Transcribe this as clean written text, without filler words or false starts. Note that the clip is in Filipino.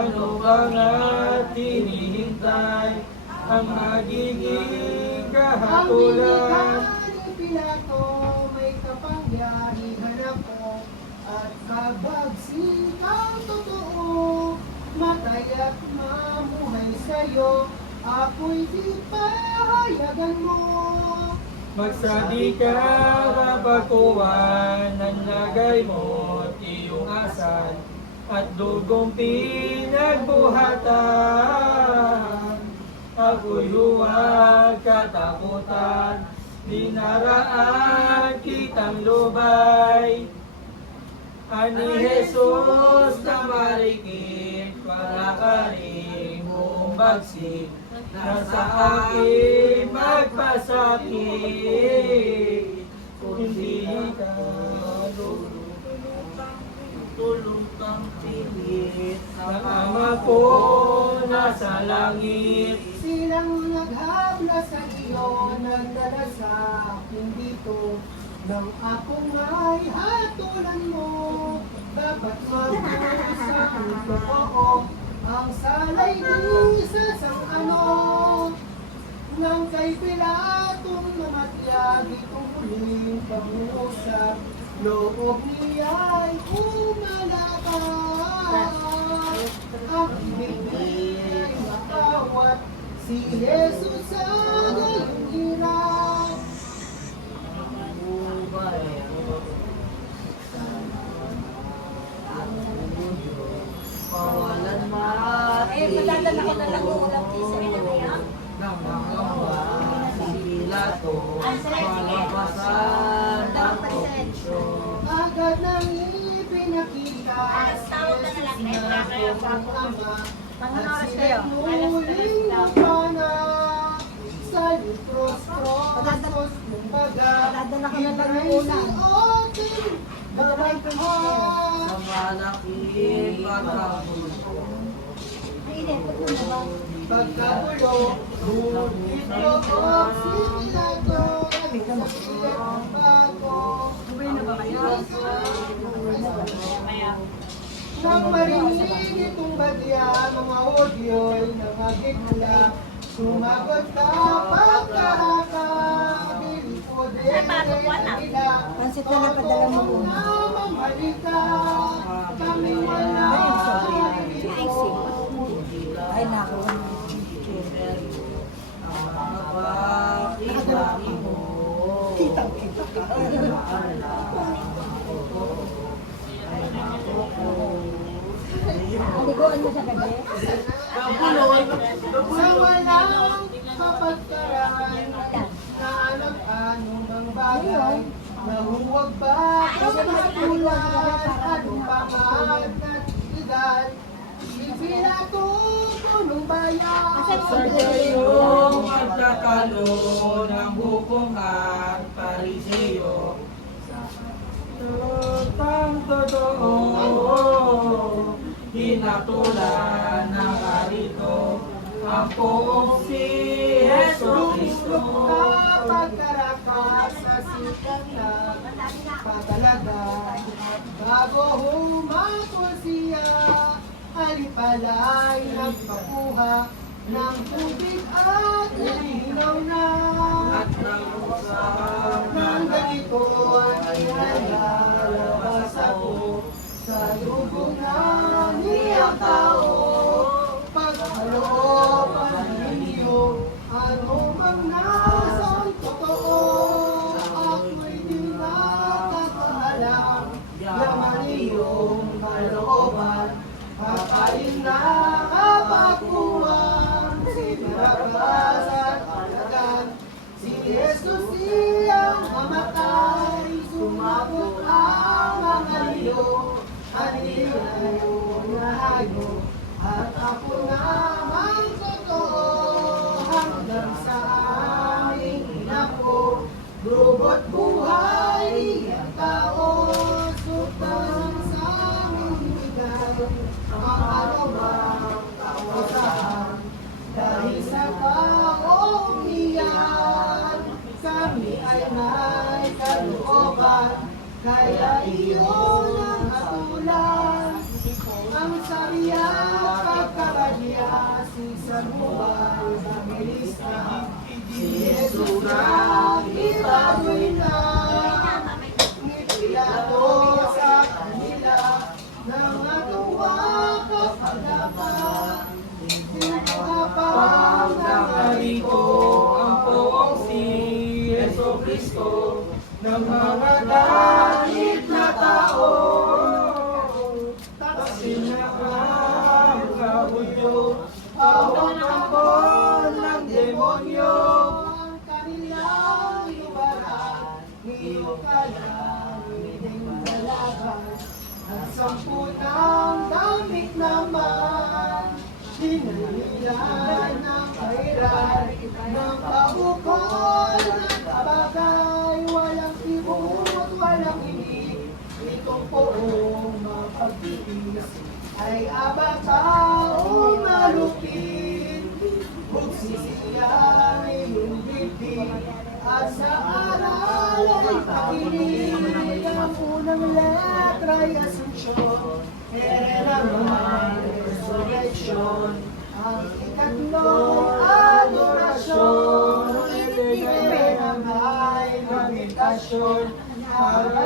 Ano bang at hinihintay ang magiging kahatulan? Ang ni Pilato, may kapangyarihan ako at mabagsing ang totoo. Matay at mamuhay sa'yo, ako'y di pahayagan mo. Magsabi ka, kapakuan, nanlagay mo't iyong asal at dugong pinagbuhatan. Ako'y huwag katakutan, dinaraan kitang lubay. Ani Jesus na marikit, para ka rin buong bagsik, na sa akin magpasakit. Kung hindi ka tulong kang pilit, ng Ama ko nasa langit. Silang naghabla sa iyo, nagdala sa akin dito. Nang ako nga'y hatulan mo, dapat mag-usang totoo. Ang salay ni sa sang-ano, nang kay Pilatong namatyag itong huling pag-uusap, loob niya'y umalakad. Ang ibig ay makawat, si Jesus sa gayong hirap. Pawalan mati. Madadala ko na lang yung ulam tisa na ngayon. Ng mga Pilato, palapasan ng propisyon. Agad nang ipinakita Tawag na lang, na ang Ama Mga at oras kayo? sinuling napana sa litros-trosos kumbaga Madadala ko na lang yung ulam. Babay Sa malaking pagkabulo. Ay, hindi. Ito na ba? pagkagulo, ngunit loob si Pilato, sa silang bago. Nang marinig itong badya, mga Hudyo'y nangagigla, sumagot ka pagkaraka, bilipodin nila. Pansit na napadala mo po. Mamalika, kami wala Ay, naku. Kitang-kita ka. Aliguan mo sa gabi? Sa walang kapagkaraan, na alam anumang bagay, nahuwag ba kapatulan, anong pangad at edad, Pilato, punong bayan. Sa gayong magkakalo ng hukom at pariseo, Totang totoo, hinatulan na karito ang poong si Heso Kristo. Pagkarakas sa sikat na patalaga, bago humatol siya, alipalay nagpakuha ng tubig at nalinaw na. At nang usap Nang ganito ay lalabas ako sa lubong na niyang tao. Pagkalooban ninyo, ano mang nasang totoo, ako'y di nakakaalam. Yaman iyong kalooban, papayin na kapakuhan, sinarabas at alagan. Si Jesus siyang mamatay, sumagot ang mga liyo, anilayo na hayo, at ako naman totoo, hanggang sa aming inako, lubot buhay ang tao, sultan sa aming bigay, ang ano bang kausahan, dahil sa taong iyan, kami ay may kalooban, kaya iyon ang atulan, ang sariya pagkakaliasin sa buhay evangelista. Si Jesus ang itagoy na ni Pilato sa kanila nang natuwa kapag Pang nakariko ang poong si Yeso Kristo ng mga dahil na tao. Taksin na ang kahulyo, awang ambon ng demonyo. ang kanilang lubaran, ngayong kalamiting dalagan, at sampunang damit naman, dinalilan ng kairan, ng kabukol ng kabagay, walang tibot, walang ibig, itong poong mapagtitis, ay abataong malupit, bugsisiya iyong bibig, at sa aral ay pakinig, ang unang letra ay Asunsyon, ere naman resurrection, ang ikatlong adorasyon, ere naman meditasyon, para